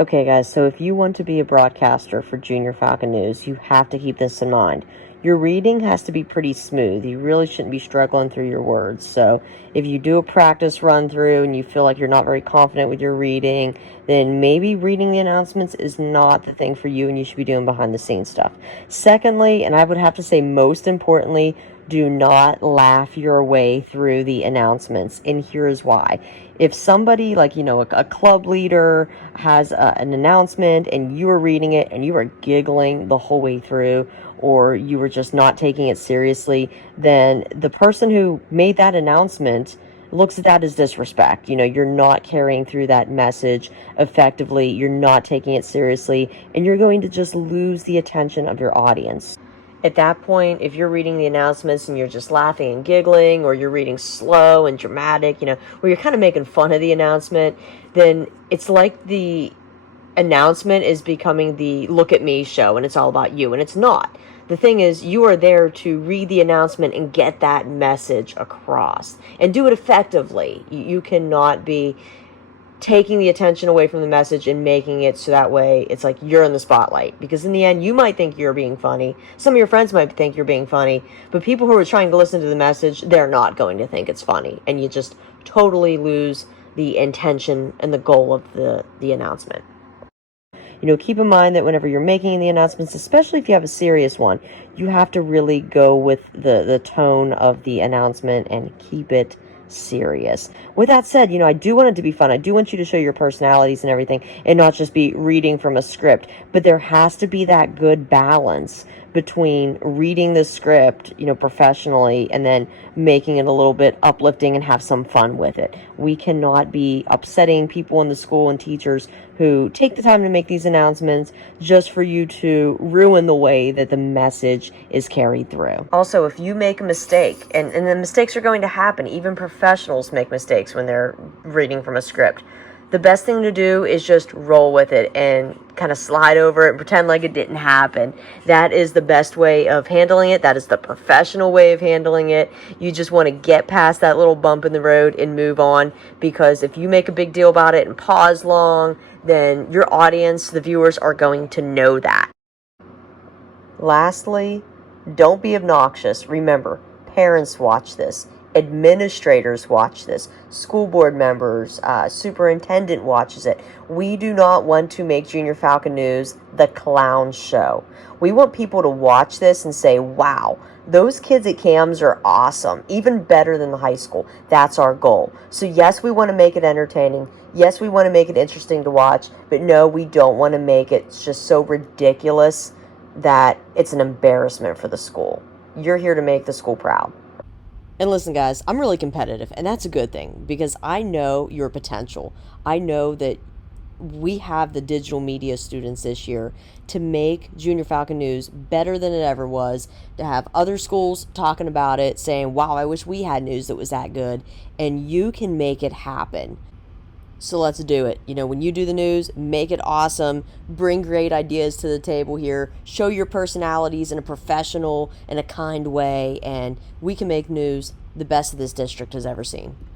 Okay, guys, so if you want to be a broadcaster for Junior Falcon News, you have to keep this in mind. Your reading has to be pretty smooth. You really shouldn't be struggling through your words. So if you do a practice run through and you feel like you're not very confident with your reading, then maybe reading the announcements is not the thing for you and you should be doing behind the scenes stuff. Secondly, and I would have to say most importantly, do not laugh your way through the announcements. And here's why. If somebody like, a club leader has an announcement and you are reading it and you are giggling the whole way through, or you were just not taking it seriously, then the person who made that announcement looks at that as disrespect. You're not carrying through that message effectively. You're not taking it seriously, and you're going to just lose the attention of your audience. At that point, if you're reading the announcements and you're just laughing and giggling, or you're reading slow and dramatic, where you're kind of making fun of the announcement, then it's like the announcement is becoming the look at me show and it's all about you, and it's not. The thing is, you are there to read the announcement and get that message across and do it effectively. You cannot be taking the attention away from the message and making it so that way it's like you're in the spotlight, because in the end you might think you're being funny, some of your friends might think you're being funny, but people who are trying to listen to the message, they're not going to think it's funny, and you just totally lose the intention and the goal of the announcement. Keep in mind that whenever you're making the announcements, especially if you have a serious one, you have to really go with the tone of the announcement and keep it serious. With that said, I do want it to be fun. I do want you to show your personalities and everything and not just be reading from a script, but there has to be that good balance between reading the script, professionally, and then making it a little bit uplifting and have some fun with it. We cannot be upsetting people in the school and teachers who take the time to make these announcements just for you to ruin the way that the message is carried through. Also, if you make a mistake, and the mistakes are going to happen, even professionals make mistakes when they're reading from a script, the best thing to do is just roll with it and kind of slide over it and pretend like it didn't happen. That is the best way of handling it. That is the professional way of handling it. You just want to get past that little bump in the road and move on, because if you make a big deal about it and pause long, then your audience, the viewers, are going to know that. Lastly, don't be obnoxious. Remember, parents watch this. Administrators watch this. School board members, superintendent watches it. We do not want to make Junior Falcon News the clown show. We want people to watch this and say, wow, those kids at CAMS are awesome, even better than the high school. That's our goal. So yes, we want to make it entertaining. Yes, we want to make it interesting to watch. But no, we don't want to make it just so ridiculous that it's an embarrassment for the school. You're here to make the school proud. And listen, guys, I'm really competitive, and that's a good thing, because I know your potential. I know that we have the digital media students this year to make Junior Falcon News better than it ever was, to have other schools talking about it, saying, wow, I wish we had news that was that good, and you can make it happen. So let's do it. When you do the news, make it awesome. Bring great ideas to the table here. Show your personalities in a professional and a kind way, and we can make news the best this district has ever seen.